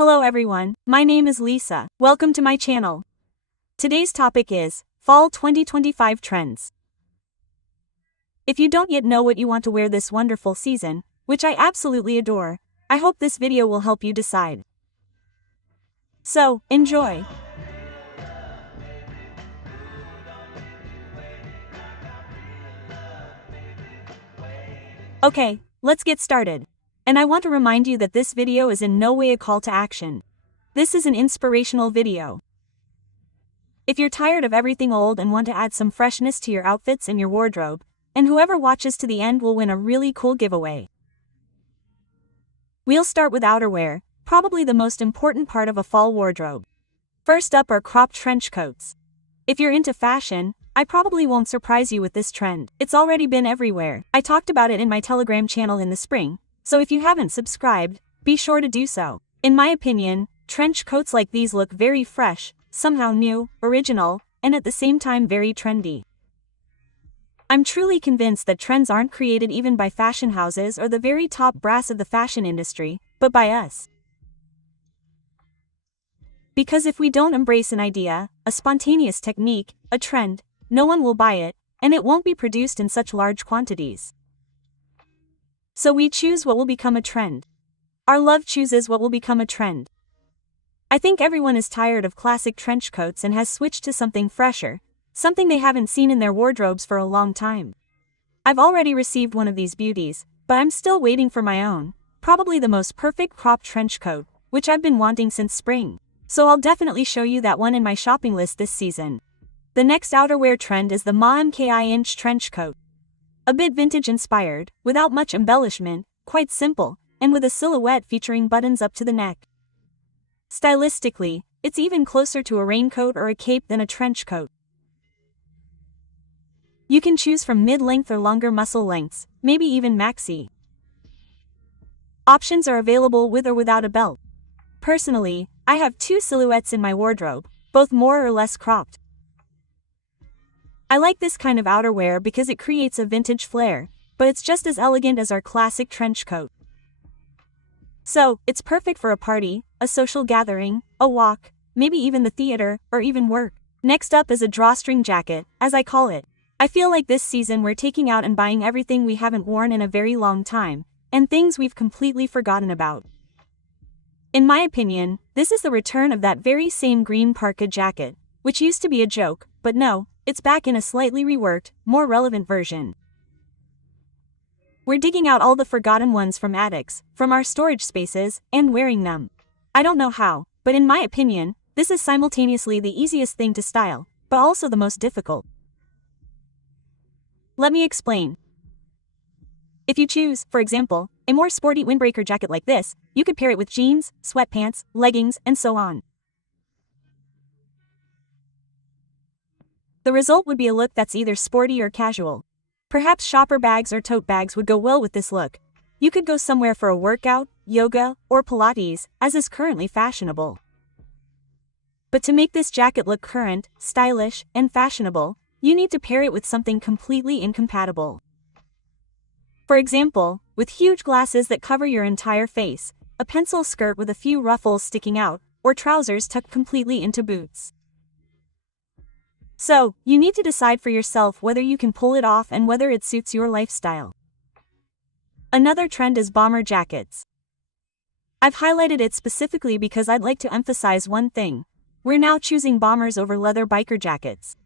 Hello everyone, my name is Lisa. Welcome to my channel. Today's topic is Fall 2025 Trends. If you don't yet know what you want to wear this wonderful season, which I absolutely adore, I hope this video will help you decide. So, enjoy! Okay, let's get started. And I want to remind you that this video is in no way a call to action. This is an inspirational video. If you're tired of everything old and want to add some freshness to your outfits and your wardrobe, and whoever watches to the end will win a really cool giveaway. We'll start with outerwear, probably the most important part of a fall wardrobe. First up are cropped trench coats. If you're into fashion, I probably won't surprise you with this trend. It's already been everywhere. I talked about it in my Telegram channel in the spring, so if you haven't subscribed, be sure to do so. In my opinion, trench coats like these look very fresh, somehow new, original, and at the same time very trendy. I'm truly convinced that trends aren't created even by fashion houses or the very top brass of the fashion industry, but by us. Because if we don't embrace an idea, a spontaneous technique, a trend, no one will buy it, and it won't be produced in such large quantities. So we choose what will become a trend. Our love chooses what will become a trend. I think everyone is tired of classic trench coats and has switched to something fresher, something they haven't seen in their wardrobes for a long time. I've already received one of these beauties, but I'm still waiting for my own, probably the most perfect cropped trench coat, which I've been wanting since spring. So I'll definitely show you that one in my shopping list this season. The next outerwear trend is the mom-inch trench coat. A bit vintage inspired, without much embellishment, quite simple, and with a silhouette featuring buttons up to the neck. Stylistically, it's even closer to a raincoat or a cape than a trench coat. You can choose from mid-length or longer muscle lengths, maybe even maxi. Options are available with or without a belt. Personally, I have two silhouettes in my wardrobe, both more or less cropped. I like this kind of outerwear because it creates a vintage flair, but it's just as elegant as our classic trench coat. So, it's perfect for a party, a social gathering, a walk, maybe even the theater, or even work. Next up is a drawstring jacket, as I call it. I feel like this season we're taking out and buying everything we haven't worn in a very long time, and things we've completely forgotten about. In my opinion, this is the return of that very same green parka jacket, which used to be a joke, but no, it's back in a slightly reworked, more relevant version. We're digging out all the forgotten ones from attics, from our storage spaces, and wearing them. I don't know how, but in my opinion, this is simultaneously the easiest thing to style, but also the most difficult. Let me explain. If you choose, for example, a more sporty windbreaker jacket like this, you could pair it with jeans, sweatpants, leggings, and so on. The result would be a look that's either sporty or casual. Perhaps shopper bags or tote bags would go well with this look. You could go somewhere for a workout, yoga, or Pilates, as is currently fashionable. But to make this jacket look current, stylish, and fashionable, you need to pair it with something completely incompatible. For example, with huge glasses that cover your entire face, a pencil skirt with a few ruffles sticking out, or trousers tucked completely into boots. So, you need to decide for yourself whether you can pull it off and whether it suits your lifestyle. Another trend is bomber jackets. I've highlighted it specifically because I'd like to emphasize one thing. We're now choosing bombers over leather biker jackets.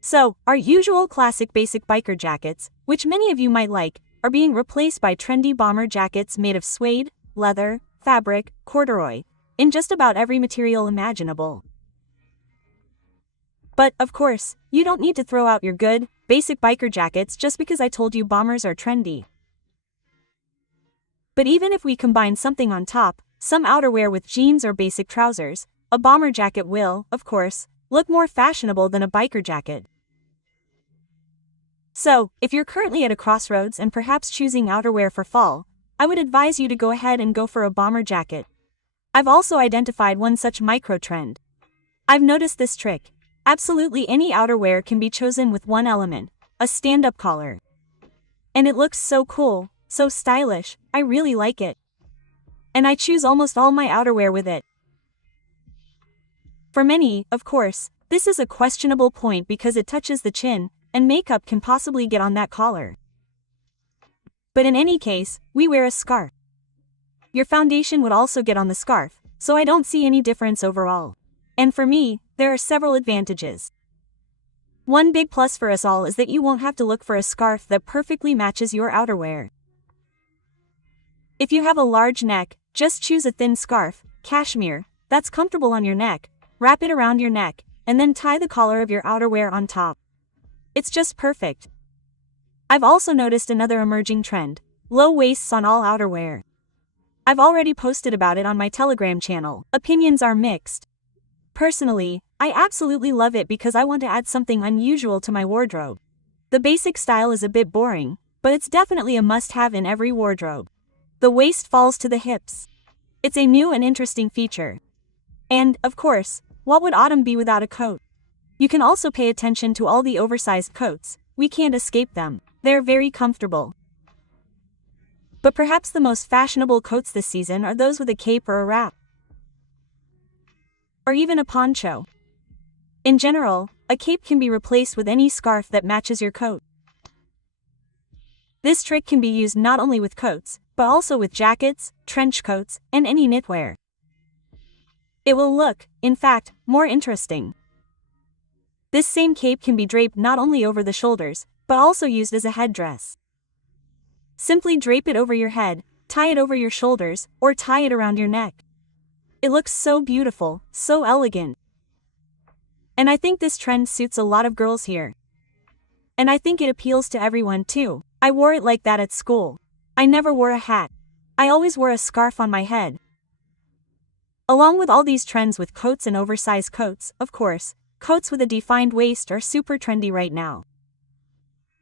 So, our usual classic basic biker jackets, which many of you might like, are being replaced by trendy bomber jackets made of suede, leather, fabric, corduroy, in just about every material imaginable. But, of course, you don't need to throw out your good, basic biker jackets just because I told you bombers are trendy. But even if we combine something on top, some outerwear with jeans or basic trousers, a bomber jacket will, of course, look more fashionable than a biker jacket. So, if you're currently at a crossroads and perhaps choosing outerwear for fall, I would advise you to go ahead and go for a bomber jacket. I've also identified one such micro-trend. I've noticed this trick. Absolutely any outerwear can be chosen with one element, a stand-up collar. And it looks so cool, so stylish, I really like it. and I choose almost all my outerwear with it. For many, of course, this is a questionable point because it touches the chin, and makeup can possibly get on that collar. But in any case, we wear a scarf. Your foundation would also get on the scarf, so I don't see any difference overall. And for me, there are several advantages. One big plus for us all is that you won't have to look for a scarf that perfectly matches your outerwear. If you have a large neck, just choose a thin scarf, cashmere, that's comfortable on your neck, wrap it around your neck, and then tie the collar of your outerwear on top. It's just perfect. I've also noticed another emerging trend: low waists on all outerwear. I've already posted about it on my Telegram channel. Opinions are mixed. Personally, I absolutely love it because I want to add something unusual to my wardrobe. The basic style is a bit boring, but it's definitely a must-have in every wardrobe. The waist falls to the hips. It's a new and interesting feature. And, of course, what would autumn be without a coat? You can also pay attention to all the oversized coats. We can't escape them. They're very comfortable. But perhaps the most fashionable coats this season are those with a cape or a wrap. Or even a poncho. In general, a cape can be replaced with any scarf that matches your coat. This trick can be used not only with coats, but also with jackets, trench coats, and any knitwear. It will look, in fact, more interesting. This same cape can be draped not only over the shoulders, but also used as a headdress. Simply drape it over your head, tie it over your shoulders, or tie it around your neck. It looks so beautiful, so elegant. And I think this trend suits a lot of girls here. And I think it appeals to everyone too. I wore it like that at school. I never wore a hat. I always wore a scarf on my head. Along with all these trends with coats and oversized coats, of course, coats with a defined waist are super trendy right now.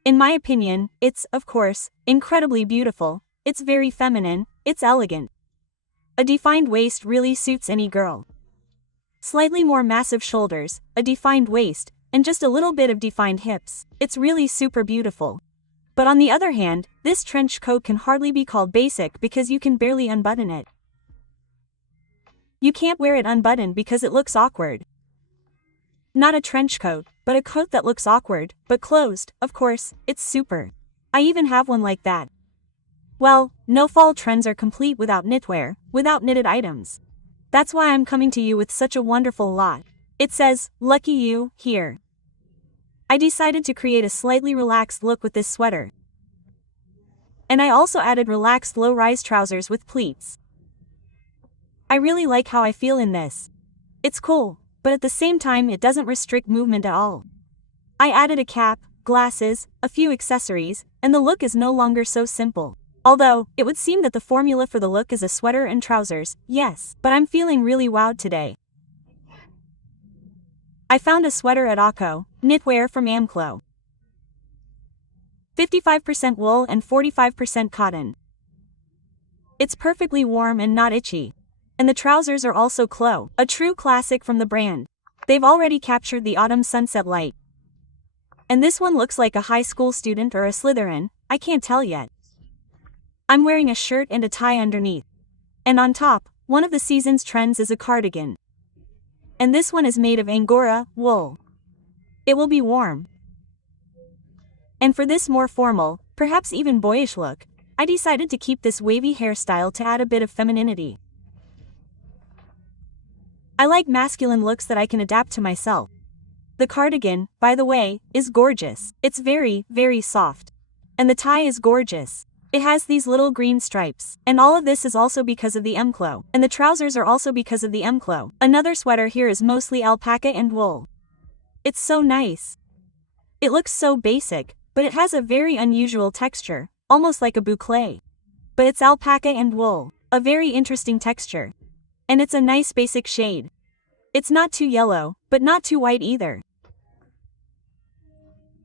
In my opinion, it's, of course, incredibly beautiful, it's very feminine, it's elegant. A defined waist really suits any girl. Slightly more massive shoulders, a defined waist, and just a little bit of defined hips, it's really super beautiful. But on the other hand, this trench coat can hardly be called basic because you can barely unbutton it. You can't wear it unbuttoned because it looks awkward. Not a trench coat, but a coat that looks awkward, but closed, of course, it's super. I even have one like that. Well, no fall trends are complete without knitwear, without knitted items. That's why I'm coming to you with such a wonderful lot. It says, "Lucky you," here. I decided to create a slightly relaxed look with this sweater. And I also added relaxed low-rise trousers with pleats. I really like how I feel in this. It's cool, but at the same time it doesn't restrict movement at all. I added a cap, glasses, a few accessories, and the look is no longer so simple. Although, it would seem that the formula for the look is a sweater and trousers, yes, but I'm feeling really wowed today. I found a sweater at Akko, knitwear from Amclo. 55% wool and 45% cotton. It's perfectly warm and not itchy. And the trousers are also Clo, a true classic from the brand. They've already captured the autumn sunset light. And this one looks like a high school student or a Slytherin, I can't tell yet. I'm wearing a shirt and a tie underneath. And on top, one of the season's trends is a cardigan. And this one is made of Angora wool. It will be warm. And for this more formal, perhaps even boyish look, I decided to keep this wavy hairstyle to add a bit of femininity. I like masculine looks that I can adapt to myself. The cardigan, by the way, is gorgeous. It's very, very soft. And the tie is gorgeous. It has these little green stripes. And all of this is also because of the Amclo. And the trousers are also because of the Amclo. Another sweater here is mostly alpaca and wool. It's so nice. It looks so basic, but it has a very unusual texture, almost like a boucle. But it's alpaca and wool, a very interesting texture. And it's a nice basic shade. It's not too yellow, but not too white either.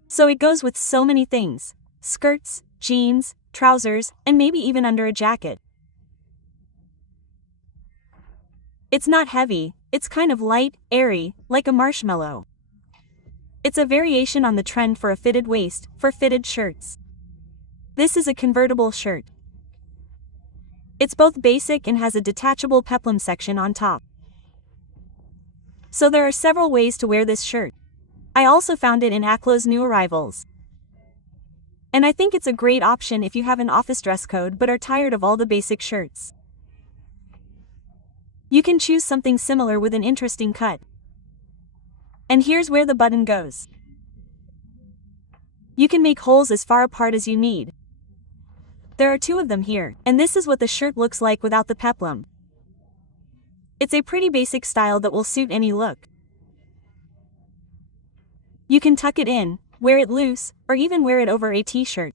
So it goes with so many things: skirts, jeans, trousers, and maybe even under a jacket. It's not heavy, it's kind of light, airy, like a marshmallow. It's a variation on the trend for a fitted waist, for fitted shirts. This is a convertible shirt. It's both basic and has a detachable peplum section on top. So there are several ways to wear this shirt. I also found it in Aklo's new arrivals. And I think it's a great option if you have an office dress code but are tired of all the basic shirts. You can choose something similar with an interesting cut. And here's where the button goes. You can make holes as far apart as you need. There are 2 of them here, and this is what the shirt looks like without the peplum. It's a pretty basic style that will suit any look. You can tuck it in, wear it loose, or even wear it over a t-shirt.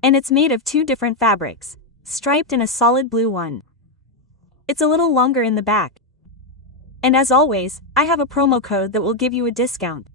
And it's made of 2 different fabrics, striped and a solid blue one. It's a little longer in the back. And as always, I have a promo code that will give you a discount.